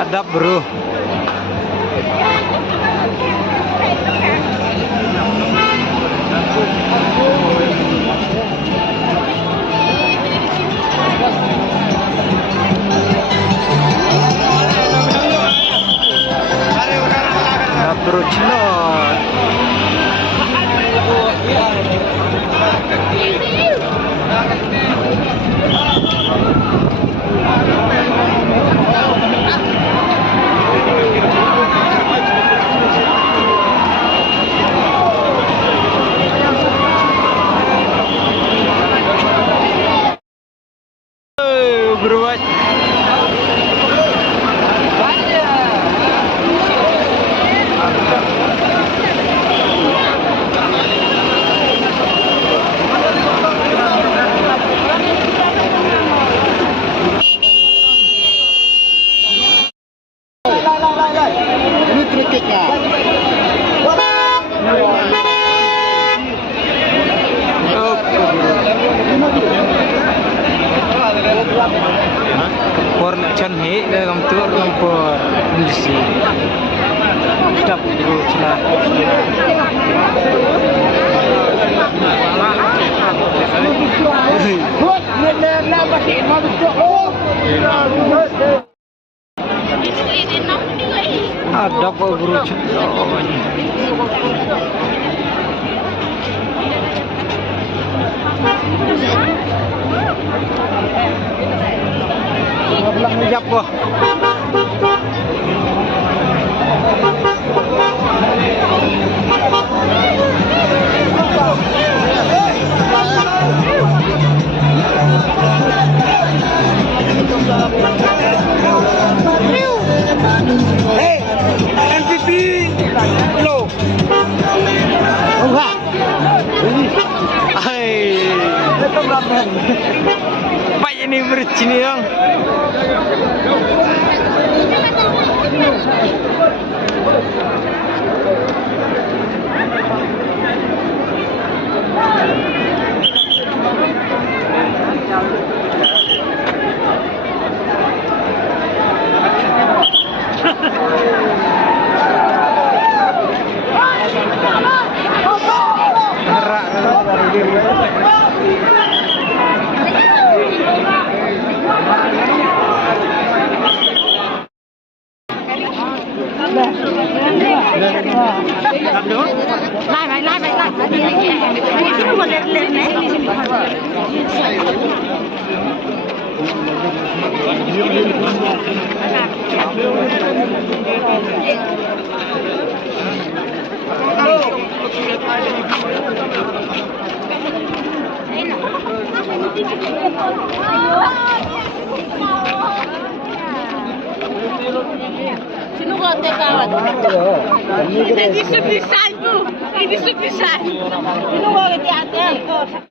Adab bro. Bro cilok. Beruat. Ini triknya. Kepor can he dalam tur kepor industri. Dap bro celah. Ada apa bro celah. Belang ngejap wah. Hey, MVP lo. Enggak. Hai. Itu berapa? Pak ini bercini yang. Sino ko ang tekawat? Ini supisan ko. Ini supisan. Sino ko ang ate-ate?